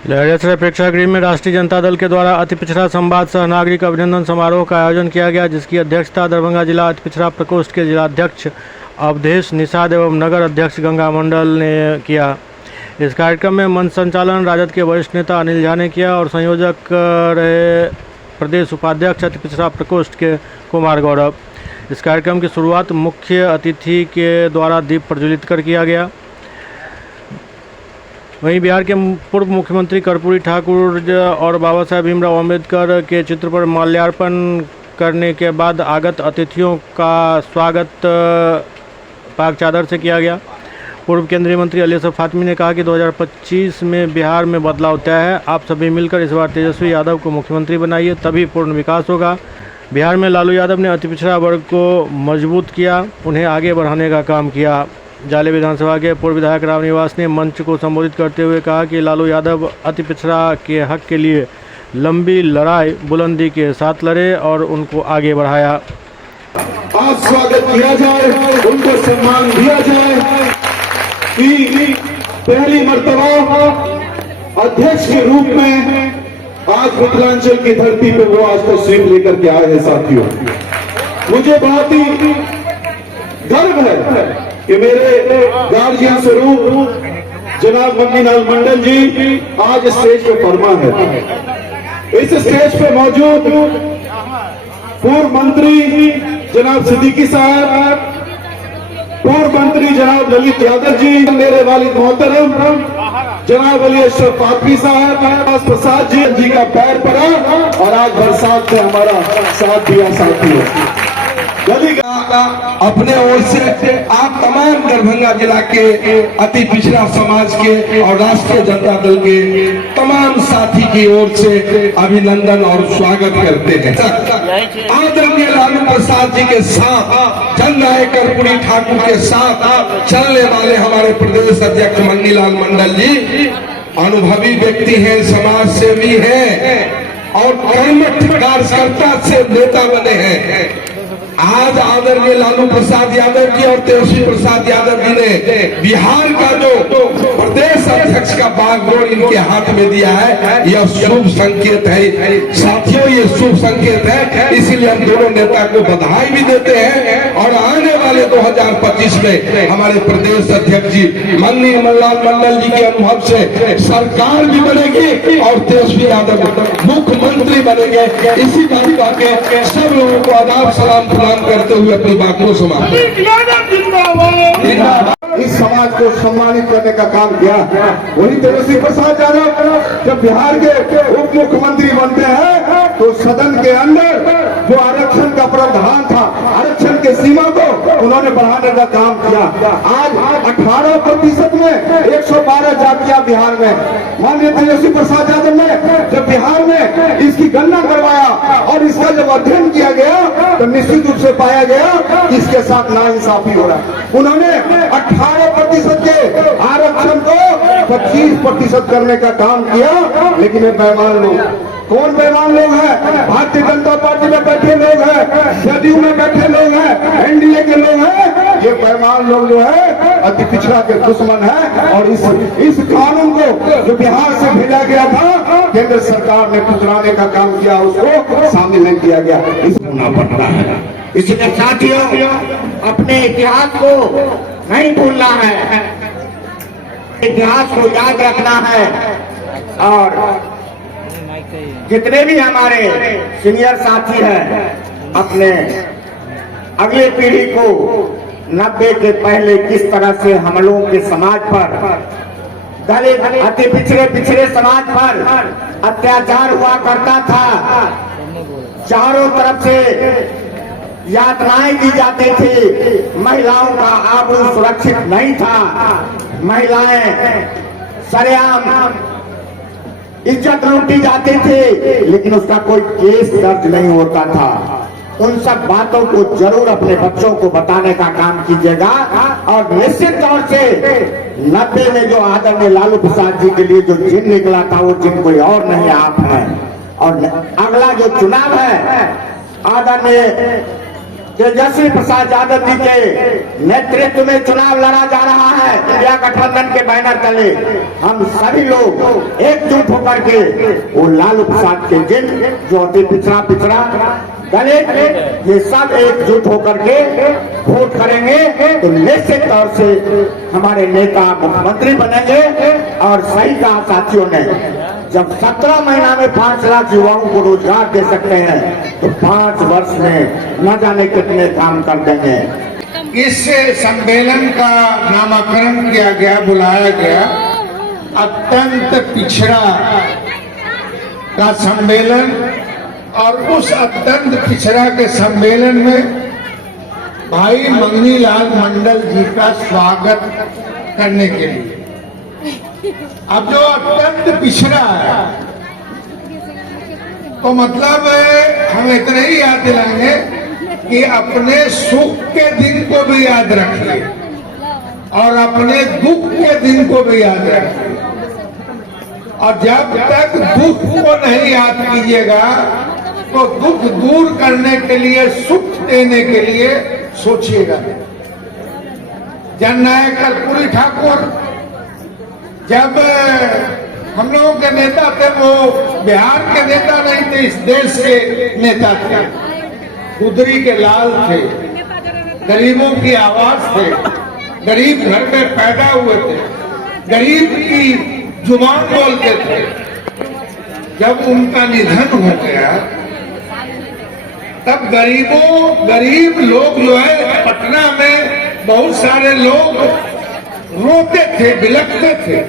लहरियासराय प्रेक्षागृह में राष्ट्रीय जनता दल के द्वारा अति पिछड़ा संवाद सह नागरिक अभिनंदन समारोह का आयोजन किया गया, जिसकी अध्यक्षता दरभंगा जिला अति पिछड़ा प्रकोष्ठ के जिलाध्यक्ष अवधेश निषाद एवं नगर अध्यक्ष गंगा मंडल ने किया। इस कार्यक्रम में मंच संचालन राजद के वरिष्ठ नेता अनिल झा ने किया और संयोजक रहे प्रदेश उपाध्यक्ष अति पिछड़ा प्रकोष्ठ के कुमार गौरव। इस कार्यक्रम की शुरुआत मुख्य अतिथि के द्वारा दीप प्रज्वलित कर किया गया। वहीं बिहार के पूर्व मुख्यमंत्री कर्पूरी ठाकुर और बाबा साहेब भीमराव अम्बेडकर के चित्र पर माल्यार्पण करने के बाद आगत अतिथियों का स्वागत पाक चादर से किया गया। पूर्व केंद्रीय मंत्री अली असफ फातमी ने कहा कि 2025 में बिहार में बदलाव तय है। आप सभी मिलकर इस बार तेजस्वी यादव को मुख्यमंत्री बनाइए, तभी पूर्ण विकास होगा। बिहार में लालू यादव ने अति पिछड़ा वर्ग को मजबूत किया, उन्हें आगे बढ़ाने का काम किया। जाले विधानसभा के पूर्व विधायक राम निवास ने मंच को संबोधित करते हुए कहा कि लालू यादव अति पिछड़ा के हक के लिए लंबी लड़ाई बुलंदी के साथ लड़े और उनको आगे बढ़ाया। आज स्वागत किया जाए, उनको सम्मान दिया जाए कि पहली मर्तबा अध्यक्ष के रूप में आज मिथिलांचल की धरती पे वो आज तशरीफ लेकर के आए हैं। साथियों, मुझे बहुत ही गर्व है कि मेरे गार्जियन स्वरूप जनाब मन्नीलाल मंडल जी आज स्टेज पे फरमा है। इस स्टेज पे मौजूद पूर्व मंत्री जनाब सिद्दीकी साहब, पूर्व मंत्री जनाब ललित यादव जी, मेरे वालिद मोहतरम जनाब अली अशरफ फातमी साहब, प्रसाद जी का पैर पड़ा और आज बरसात में हमारा साथ दिया। साथियों, अपने ओर से आप तमाम दरभंगा जिला के अति पिछड़ा समाज के और राष्ट्रीय जनता दल के तमाम साथी की ओर से अभिनंदन और स्वागत करते हैं। आदरणीय लालू प्रसाद जी के साथ, जननायक कर्पूरी ठाकुर के साथ चलने वाले हमारे प्रदेश अध्यक्ष मन्नीलाल मंडल जी अनुभवी व्यक्ति हैं, समाज सेवी हैं और कर्मठ कार्यकर्ता से नेता बने हैं। आज आदरणीय लालू प्रसाद यादव जी और तेजस्वी प्रसाद यादव जी ने बिहार का जो प्रदेश अध्यक्ष का बागडोर इनके हाथ में दिया है, यह शुभ संकेत है। साथियों, ये शुभ संकेत है, इसीलिए हम दोनों नेता को बधाई भी देते हैं और आने वाले 2025 में हमारे प्रदेश अध्यक्ष जी मन्नीलाल मंडल जी के अनुभव से सरकार भी बनेगी और तेजस्वी यादव मुख्यमंत्री बनेंगे। इसी बात के सब लोगों को आदाब सलाम करते हुए अपनी बात को समाप्त। इस समाज को सम्मानित करने का काम किया। वही तेजस्वी प्रसाद यादव जब बिहार के उप मुख्यमंत्री बनते हैं तो सदन के अंदर जो आरक्षण का प्रावधान था, आरक्षण के सीमा को उन्होंने बढ़ाने का काम किया। आज 18% में 112 जातियां बिहार में। माननीय तेजस्वी प्रसाद यादव ने जब बिहार में इसकी गणना करवाया और इसका जब अध्ययन किया गया तो निश्चित रूप से पाया गया कि इसके साथ नाइंसाफी हो रहा है। उन्होंने 18% के आरक्षण को 25% करने का काम किया। लेकिन ये बेईमान लोग, कौन बेईमान लोग हैं? भारतीय जनता पार्टी में बैठे लोग हैं, जदयू में बैठे लोग हैं, एनडीए के लोग हैं। ये बेईमान लोग जो है अति पिछड़ा के दुश्मन है और इस कानून को जो बिहार से भेजा गया था, केंद्र सरकार ने पिछड़ाने का काम किया, उसको शामिल नहीं किया गया। इसलिए साथियों, अपने इतिहास को नहीं भूलना है, इतिहास को याद रखना है और जितने भी हमारे सीनियर साथी हैं अपने अगले पीढ़ी को 90 के पहले किस तरह से हम लोगों के समाज पर, दलित अति पिछड़े समाज पर अत्याचार हुआ करता था। चारों तरफ से यातनाएं दी जाती थी, महिलाओं का आबरू सुरक्षित नहीं था, महिलाएं सरेआम इज्जत लूटी जाती थी, लेकिन उसका कोई केस दर्ज नहीं होता था। उन सब बातों को जरूर अपने बच्चों को बताने का काम कीजिएगा और निश्चित तौर से 90 में जो आदरणीय लालू प्रसाद जी के लिए जो जिन निकला था वो जिन कोई और नहीं, आप हैं। और अगला जो चुनाव है आदरणीय तेजस्वी प्रसाद यादव जी के नेतृत्व में चुनाव लड़ा जा रहा है। इंडिया गठबंधन के बैनर तले हम सभी लोग एकजुट होकर के वो लालू प्रसाद के जिन जो अति पिछड़ा दलित, ये सब एकजुट होकर के वोट करेंगे तो निश्चित तौर से हमारे नेता मुख्यमंत्री बनेंगे। और सही कहा साथियों ने, जब 17 महीना में 5 लाख युवाओं को रोजगार दे सकते हैं तो 5 वर्ष में न जाने कितने काम कर देंगे। इस सम्मेलन का नामकरण किया गया, बुलाया गया अत्यंत पिछड़ा का सम्मेलन, और उस अत्यंत पिछड़ा के सम्मेलन में भाई मंगनी लाल मंडल जी का स्वागत करने के लिए। अब जो अत्यंत पिछड़ा है तो मतलब हम इतना ही याद दिलाएंगे कि अपने सुख के दिन को भी याद रखिए और अपने दुख के दिन को भी याद रखिए। और जब तक दुख को नहीं याद कीजिएगा तो दुख दूर करने के लिए, सुख देने के लिए सोचिएगा। जननायक कर्पूरी ठाकुर जब हम लोगों के नेता थे, वो बिहार के नेता नहीं थे, इस देश के नेता थे। गुदरी के लाल थे, गरीबों की आवाज थे, गरीब घर में पैदा हुए थे, गरीब की जुबान बोलते थे। जब उनका निधन हो गया तब गरीब लोग जो है पटना में बहुत सारे लोग रोते थे, बिलखते थे।